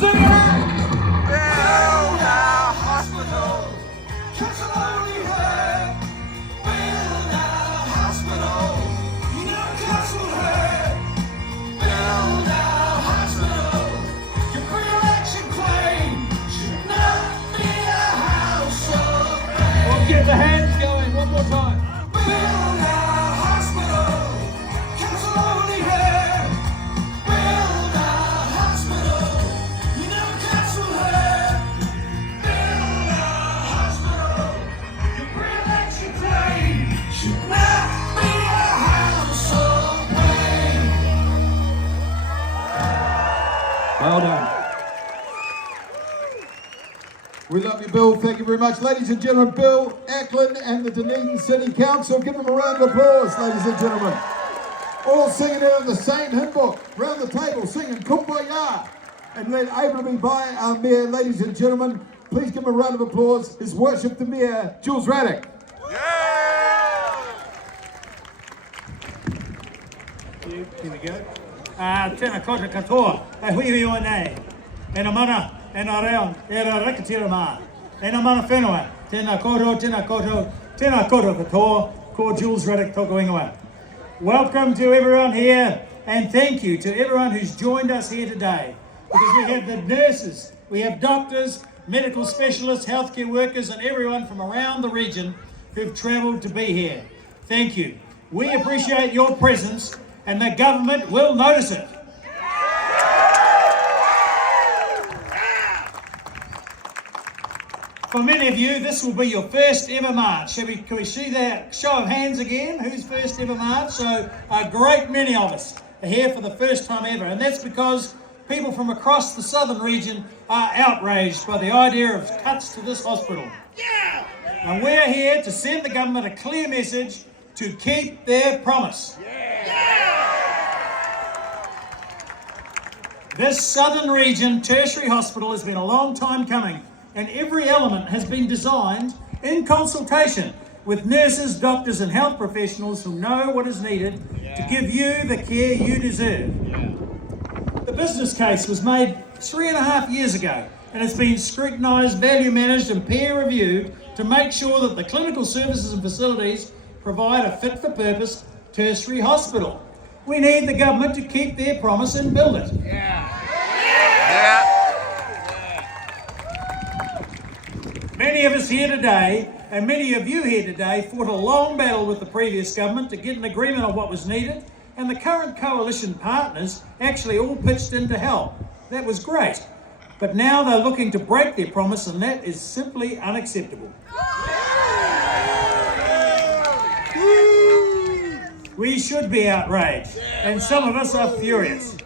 Sing it out! Build our hospital. Council only heard. Build our hospital. You know council heard. Build our hospital. Your pre-election claim should not be a house of pain. Well, get the hands going one more time. Build our hospital. Council only heard. Build our hospital. You know council heard. Build our hospital. Your pre-election claim should not be a house of pain. Well done. We love you, Bill. Thank you very much. Ladies and gentlemen, Bill Ackland and the Dunedin City Council. Give them a round of applause, ladies and gentlemen. All singing out of the same hymn book, round the table, singing Kumbaya. And led ably by our Mayor, ladies and gentlemen. Please give him a round of applause. His Worship the Mayor, Jules Raddick. Here we go. Tēnā koutou katoa, e hui o nei. E na mana, e na reo, e ra rekatira mā. E na mana whenua, tēnā koutou katoa, ko Jules Raddick toko ingoa. Welcome to everyone here, and thank you to everyone who's joined us here today. Because we have the nurses, we have doctors, medical specialists, healthcare workers, and everyone from around the region who've travelled to be here. Thank you. We appreciate your presence, and the government will notice it. For many of you, this will be your first ever march. Can we see that show of hands again? Who's first ever march? So a great many of us are here for the first time ever. And that's because people from across the southern region are outraged by the idea of cuts to this hospital. And we're here to send the government a clear message to keep their promise. This southern region tertiary hospital has been a long time coming, and every element has been designed in consultation with nurses, doctors and health professionals who know what is needed to give you the care you deserve. The business case was made 3.5 years ago, and it's been scrutinised, value managed and peer reviewed to make sure that the clinical services and facilities provide a fit-for-purpose tertiary hospital. We need the government to keep their promise and build it. Many of us here today, and many of you here today, fought a long battle with the previous government to get an agreement on what was needed, and the current coalition partners actually all pitched in to help. That was great. But now they're looking to break their promise, and that is simply unacceptable. We should be outraged, and some of us are furious.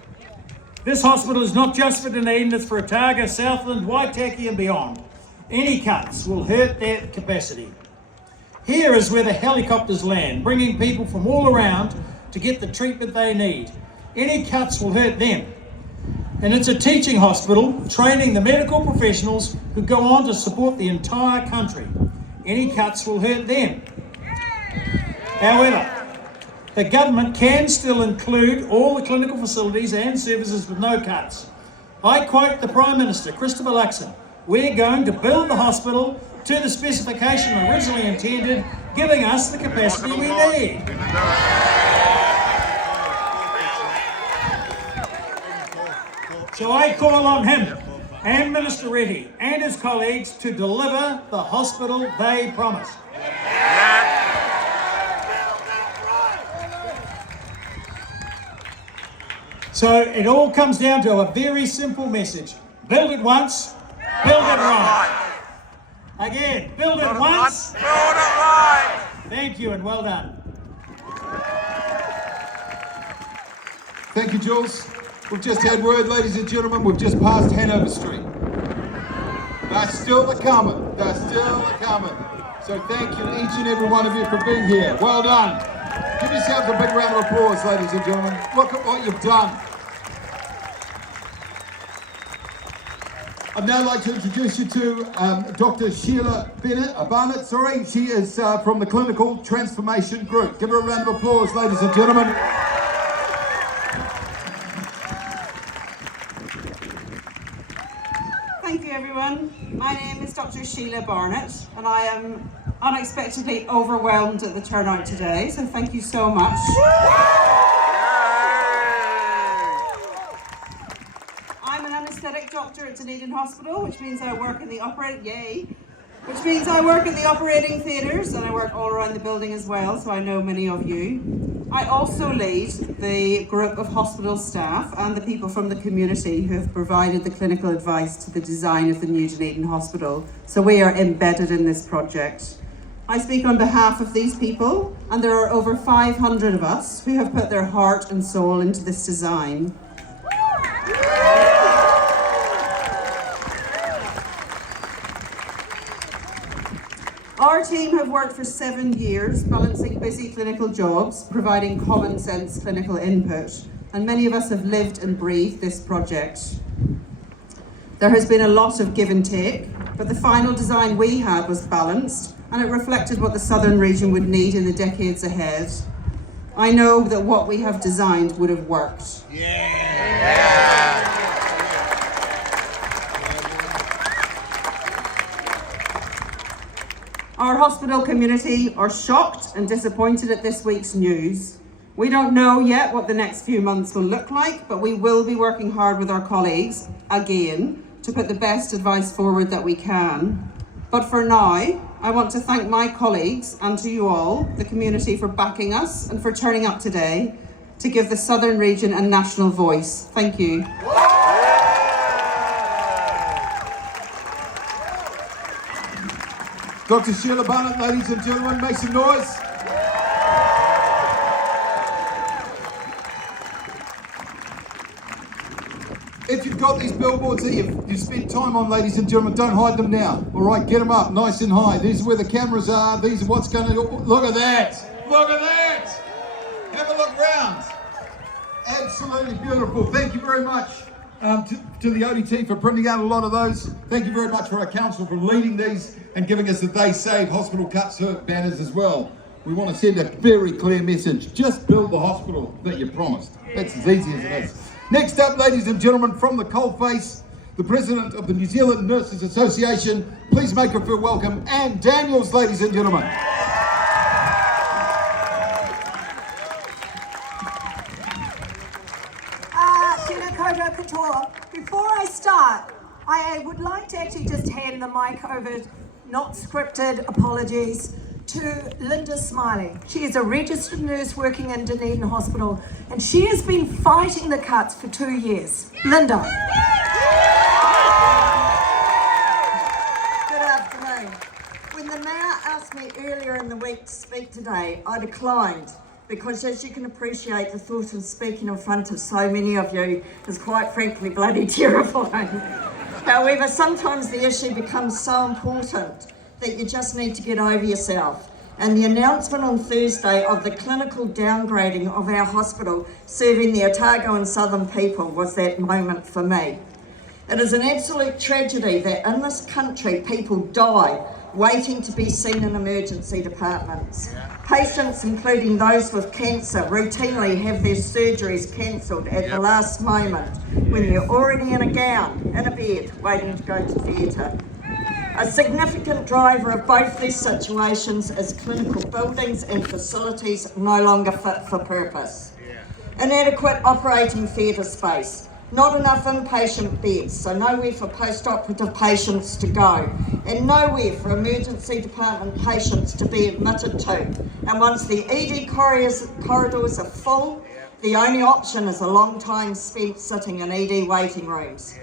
This hospital is not just for Dunedin, it's for Otago, Southland, Waitaki and beyond. Any cuts will hurt their capacity. Here is where the helicopters land, bringing people from all around to get the treatment they need. Any cuts will hurt them. And it's a teaching hospital, training the medical professionals who go on to support the entire country. Any cuts will hurt them. However, the government can still include all the clinical facilities and services with no cuts. I quote the Prime Minister, Christopher Luxon, "We're going to build the hospital to the specification originally intended, giving us the capacity we need." So I call on him and Minister Reddy and his colleagues to deliver the hospital they promised. So it all comes down to a very simple message. Build it once, build it right. Again, build it once, build it right. Thank you and well done. Thank you, Jules. We've just had word, ladies and gentlemen, we've just passed Hanover Street. They're still a-coming. They're still a-coming. So thank you each and every one of you for being here. Well done. Give yourselves a big round of applause, ladies and gentlemen. Look at what you've done. I'd now like to introduce you to Dr. Sheila Barnett. She is from the Clinical Transformation Group. Give her a round of applause, ladies and gentlemen. Thank you, everyone. My name is Dr. Sheila Barnett, and I am unexpectedly overwhelmed at the turnout today, so thank you so much. I'm an anaesthetic doctor at Dunedin Hospital, which means I work in the operating theatres, and I work all around the building as well, so I know many of you. I also lead the group of hospital staff and the people from the community who have provided the clinical advice to the design of the new Dunedin Hospital, so we are embedded in this project. I speak on behalf of these people, and there are over 500 of us who have put their heart and soul into this design. Our team have worked for 7 years, balancing busy clinical jobs, providing common sense clinical input, and many of us have lived and breathed this project. There has been a lot of give and take, but the final design we had was balanced, and it reflected what the southern region would need in the decades ahead. I know that what we have designed would have worked. Our hospital community are shocked and disappointed at this week's news. We don't know yet what the next few months will look like, but we will be working hard with our colleagues, again, to put the best advice forward that we can. But for now, I want to thank my colleagues and to you all, the community, for backing us and for turning up today to give the southern region a national voice. Thank you. Dr. Sheila Barnett, ladies and gentlemen, make some noise. If you've got these billboards that you've spent time on, ladies and gentlemen, don't hide them now. All right, get them up nice and high. These are where the cameras are. These are what's going to... Look at that. Look at that. Have a look round. Absolutely beautiful. Thank you very much to the ODT for printing out a lot of those. Thank you very much for our council for leading these and giving us the They Save Hospital Cuts Hurt banners as well. We want to send a very clear message. Just build the hospital that you promised. That's as easy as it is. Next up, ladies and gentlemen, from the coalface, the President of the New Zealand Nurses Association. Please make her feel welcome, Anne Daniels, ladies and gentlemen. Before I start, I would like to actually just hand the mic over, not scripted, apologies, to Linda Smiley. She is a registered nurse working in Dunedin Hospital, and she has been fighting the cuts for 2 years. Linda. Good afternoon. When the Mayor asked me earlier in the week to speak today, I declined, because as you can appreciate, the thought of speaking in front of so many of you is quite frankly bloody terrifying. However, sometimes the issue becomes so important that you just need to get over yourself. And the announcement on Thursday of the clinical downgrading of our hospital serving the Otago and Southern people was that moment for me. It is an absolute tragedy that in this country people die waiting to be seen in emergency departments. Patients, including those with cancer, routinely have their surgeries cancelled at the last moment when they're already in a gown, in a bed, waiting to go to theatre. A significant driver of both these situations is clinical buildings and facilities no longer fit for purpose. Inadequate operating theatre space. Not enough inpatient beds, so nowhere for post-operative patients to go, and nowhere for emergency department patients to be admitted to. And once the ED corridors are full, the only option is a long time spent sitting in ED waiting rooms.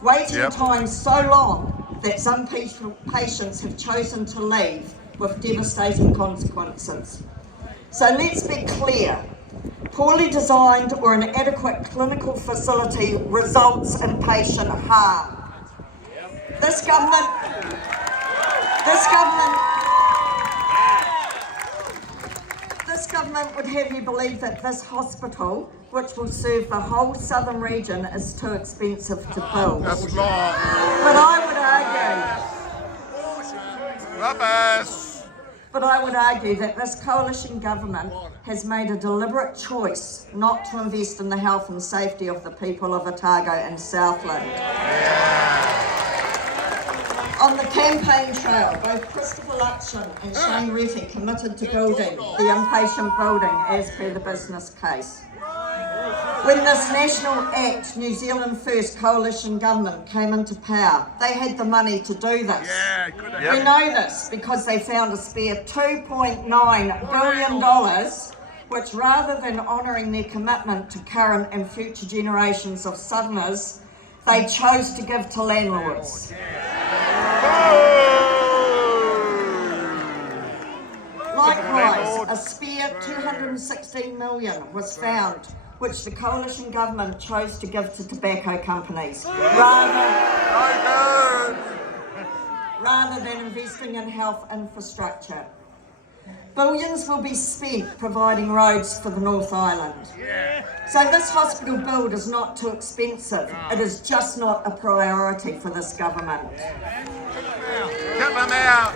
Waiting times so long that some patients have chosen to leave with devastating consequences. So let's be clear. Poorly designed or inadequate clinical facility results in patient harm. This government would have you believe that this hospital, which will serve the whole southern region, is too expensive to build. That's wrong. But I would argue that this coalition government has made a deliberate choice not to invest in the health and safety of the people of Otago and Southland. On the campaign trail, both Christopher Luxon and Shane Retty committed to building the inpatient building as per the business case. When this National Act, New Zealand First coalition government came into power, they had the money to do this. We know this because they found a spare $2.9 billion, which rather than honouring their commitment to current and future generations of Southerners, they chose to give to landlords. Likewise, a spare $216 million was found, which the coalition government chose to give to tobacco companies, rather than investing in health infrastructure. Billions will be spent providing roads for the North Island. So this hospital build is not too expensive. It is just not a priority for this government. Get them out.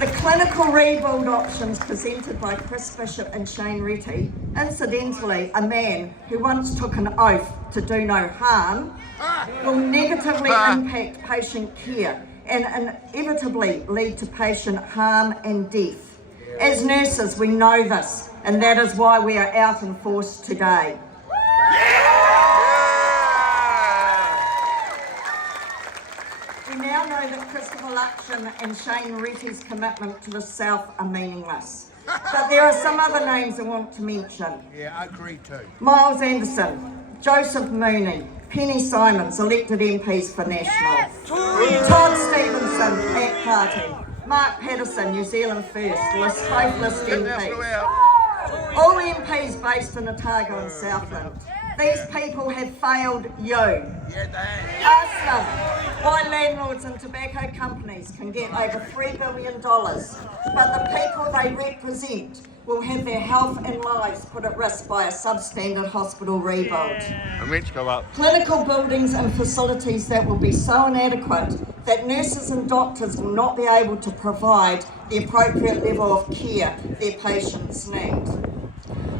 The clinical rebuild options presented by Chris Bishop and Shane Retty, incidentally a man who once took an oath to do no harm, will negatively impact patient care and inevitably lead to patient harm and death. As nurses, we know this, and that is why we are out in force today. We now know that Christopher Luxon and Shane Retty's commitment to the South are meaningless. But there are some other names I want to mention. Yeah, I agree too. Miles Anderson, Joseph Mooney, Penny Simons, elected MPs for National. Todd Stevenson, Black Party. Mark Patterson, New Zealand First, both list MPs. All MPs based in Otago and Southland. These people have failed you. Ask them why landlords and tobacco companies can get over $3 billion, but the people they represent will have their health and lives put at risk by a substandard hospital rebuild. And rich go up. Clinical buildings and facilities that will be so inadequate that nurses and doctors will not be able to provide the appropriate level of care their patients need.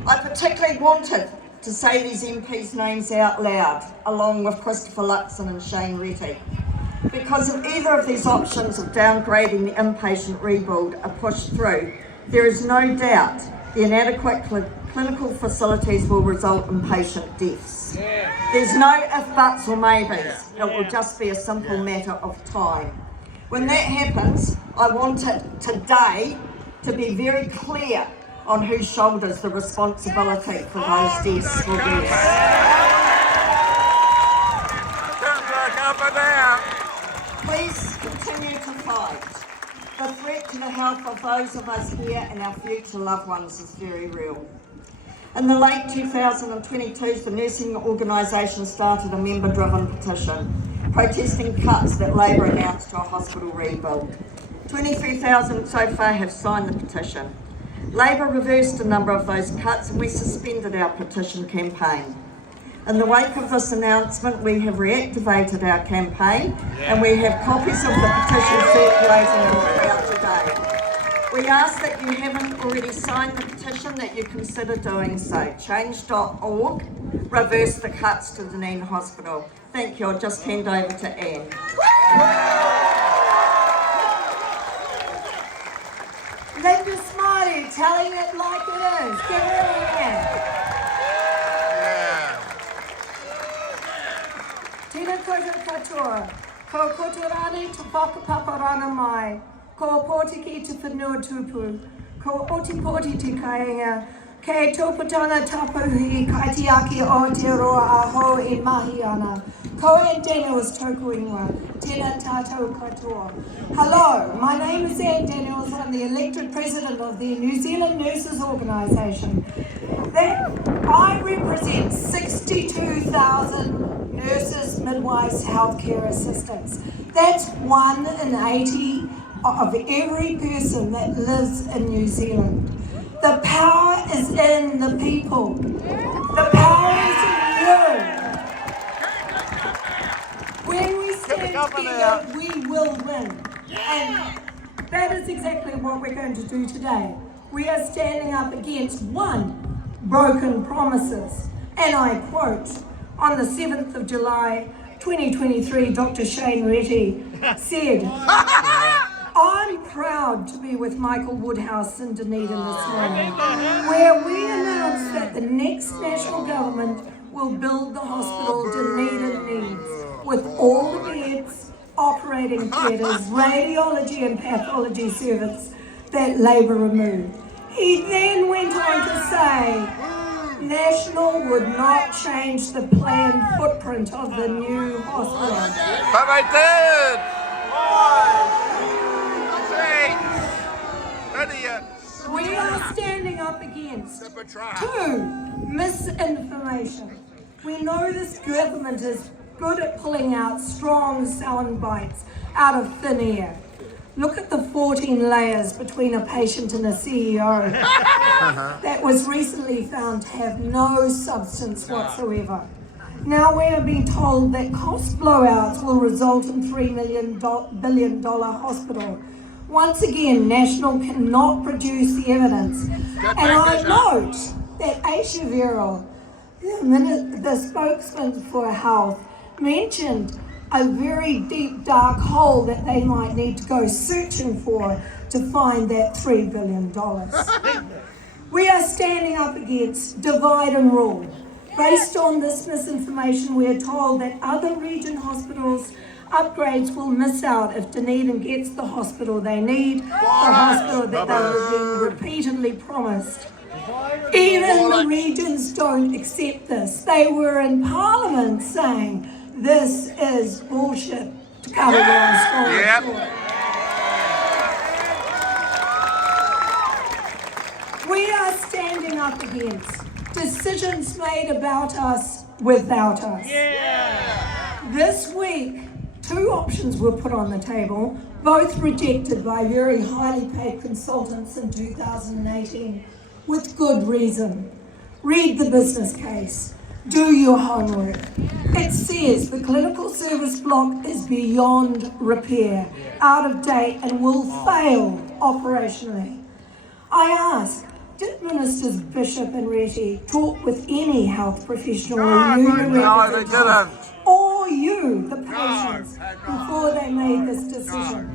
I particularly wanted to say these MPs' names out loud, along with Christopher Luxon and Shane Retty, because if either of these options of downgrading the inpatient rebuild are pushed through, there is no doubt the inadequate clinical facilities will result in patient deaths. There's no if, buts or maybes. It will just be a simple matter of time. When that happens, I want it today to be very clear on whose shoulders the responsibility for those deaths will be. Please continue to fight. The threat to the health of those of us here and our future loved ones is very real. In the late 2022, the nursing organisation started a member-driven petition protesting cuts that Labor announced to a hospital rebuild. 23,000 so far have signed the petition. Labor reversed a number of those cuts and we suspended our petition campaign. In the wake of this announcement, we have reactivated our campaign and we have copies of the petition circulating in the crowd today. We ask that you haven't already signed the petition that you consider doing so. Change.org, reverse the cuts to Dunedin Hospital. Thank you. I'll just hand over to Anne. Linda Smiley, telling it like it is. Get ready, Anne. Tina koto katoa, ko kotorani te whakapaparana mai, ko pōtiki te whenua tupu, ko otipoti te kainga, kei tōpatanga tapuhi kaitiaki o te roa aho I mahi ana, ko e Daniels tōku ingoa, tēnā tātou katoa. Hello, my name is Anne Daniels. I'm the elected president of the New Zealand Nurses Organisation. I represent 62,000 nurses, midwives, healthcare assistants. That's 1 in 80 of every person that lives in New Zealand. The power is in the people. The power is in you. When we stand together, we will win. And that is exactly what we're going to do today. We are standing up against one, broken promises. And I quote, on the 7th of July, 2023, Dr. Shane Retty said, I'm proud to be with Michael Woodhouse in Dunedin this morning, where we announced that the next national government will build the hospital Dunedin needs, with all the beds, operating theatres, radiology and pathology service that Labour removed. He then went on to say, National would not change the planned footprint of the new hospital. But they did! 5, 6, idiots! We are standing up against The betrayal. 2, misinformation. We know this government is good at pulling out strong sound bites out of thin air. Look at the 14 layers between a patient and a CEO that was recently found to have no substance whatsoever. Now we are being told that cost blowouts will result in $3 billion hospital. Once again, National cannot produce the evidence. And I note that Aisha Verrill, the spokesman for health, mentioned a very deep, dark hole that they might need to go searching for to find that $3 billion. We are standing up against divide and rule. Based on this misinformation, we are told that other region hospitals' upgrades will miss out if Dunedin gets the hospital they need, the hospital that they were being repeatedly promised. Even the regions don't accept this. They were in Parliament saying, this is bullshit, to cut a long story short. We are standing up against decisions made about us without us. This week, 2 options were put on the table, both rejected by very highly paid consultants in 2018, with good reason. Read the business case. Do your homework. It says the clinical service block is beyond repair, out of date, and will fail operationally. I ask, did Ministers Bishop and Retty talk with any health professional or union representatives, or you, the patients, before they made this decision? If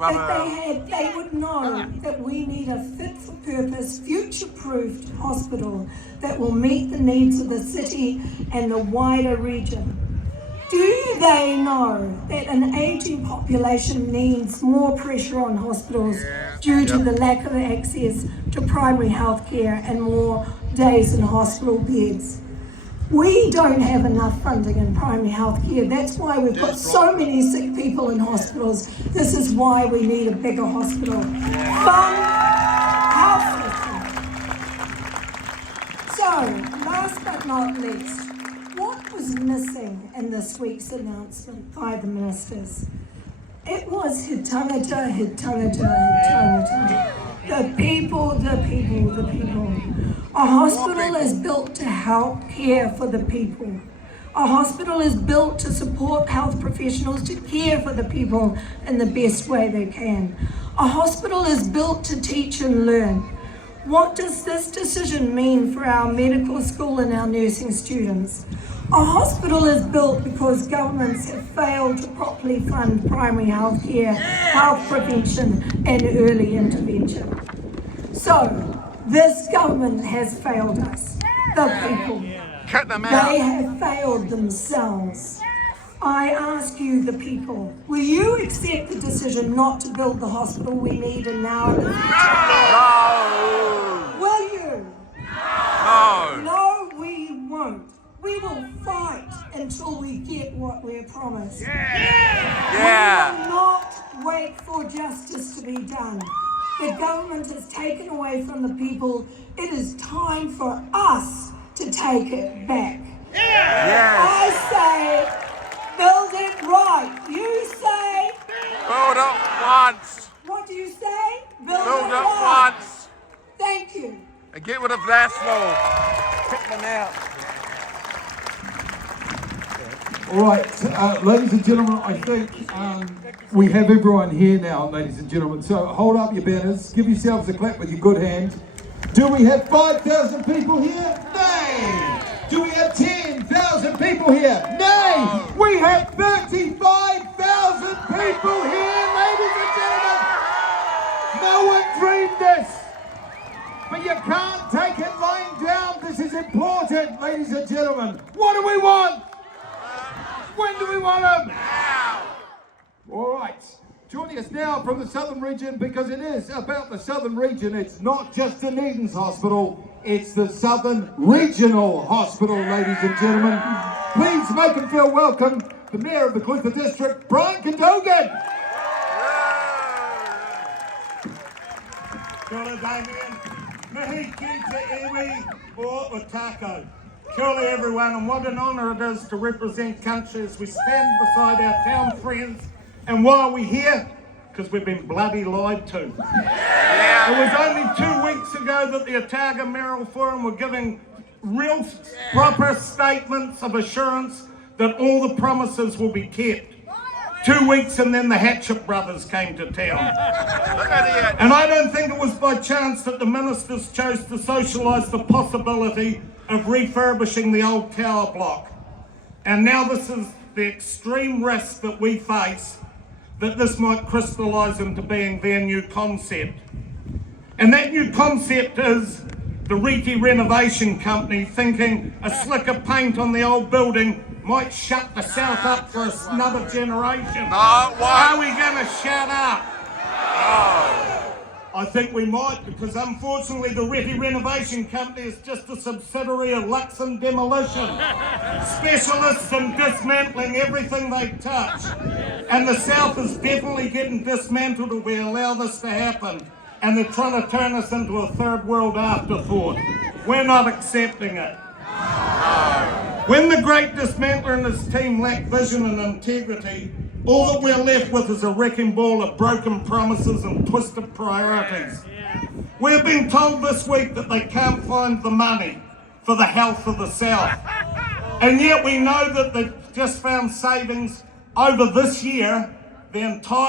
they had, they would know that we need a fit-for-purpose, future-proofed hospital that will meet the needs of the city and the wider region. Do they know that an ageing population means more pressure on hospitals due to the lack of access to primary health care and more days in hospital beds? We don't have enough funding in primary health care. That's why we've got so many sick people in hospitals. This is why we need a bigger hospital. Fund health system. So, last but not least, what was missing in this week's announcement by the ministers? It was he tangata. The people. A hospital is built to help care for the people. A hospital is built to support health professionals to care for the people in the best way they can. A hospital is built to teach and learn. What does this decision mean for our medical school and our nursing students? A hospital is built because governments have failed to properly fund primary health care, health prevention and early intervention. So, this government has failed us, the people. Cut them out. They have failed themselves. I ask you, the people, will you accept the decision not to build the hospital we need and now in the future? No! Will you? No! No, we won't. We will fight until we get what we're promised. Yeah! We will not wait for justice to be done. The government has taken away from the people. It is time for us to take it back. Yes! I say, build it right. You say, Build it once! what do you say? Build Build it it right. once! Thank you. And get rid of asphalt! Kick them out! All right, ladies and gentlemen, I think we have everyone here now, ladies and gentlemen. So hold up your banners, give yourselves a clap with your good hand. Do we have 5,000 people here? Nay! Do we have 10,000? 30,000 people here. Nay, we have 35,000 people here, ladies and gentlemen. No one dreamed this. But you can't take it lying down. This is important, ladies and gentlemen. What do we want? When do we want them? Now. All right. Joining us now from the southern region, because it is about the southern region. It's not just Dunedin's hospital. It's the Southern Regional Hospital, ladies and gentlemen. Please make him feel welcome. The Mayor of the Clutha District, Brian Cadogan. Kia ora, Damien. Mihi ki te iwi o Otako. Kia ora, everyone, and what an honour it is to represent country as we stand beside our town friends. And why are we here? Because we've been bloody lied to. It was only 2 weeks ago that the Otago Mayoral Forum were giving real proper statements of assurance that all the promises will be kept. 2 weeks and then the Hatchet brothers came to town. And I don't think it was by chance that the ministers chose to socialise the possibility of refurbishing the old tower block. And now this is the extreme risk that we face, that this might crystallise into being their new concept. And that new concept is the Riki Renovation Company thinking a slick of paint on the old building might shut the South up for another generation. Are we going to shut up? I think we might, because unfortunately the Riki Renovation Company is just a subsidiary of Luxon Demolition, specialists in dismantling everything they touch. And the South is definitely getting dismantled if we allow this to happen. And they're trying to turn us into a third world afterthought. We're not accepting it. When the great dismantler and his team lack vision and integrity, all that we're left with is a wrecking ball of broken promises and twisted priorities. We've been told this week that they can't find the money for the health of the South. And yet we know that they've just found savings over this year, the entire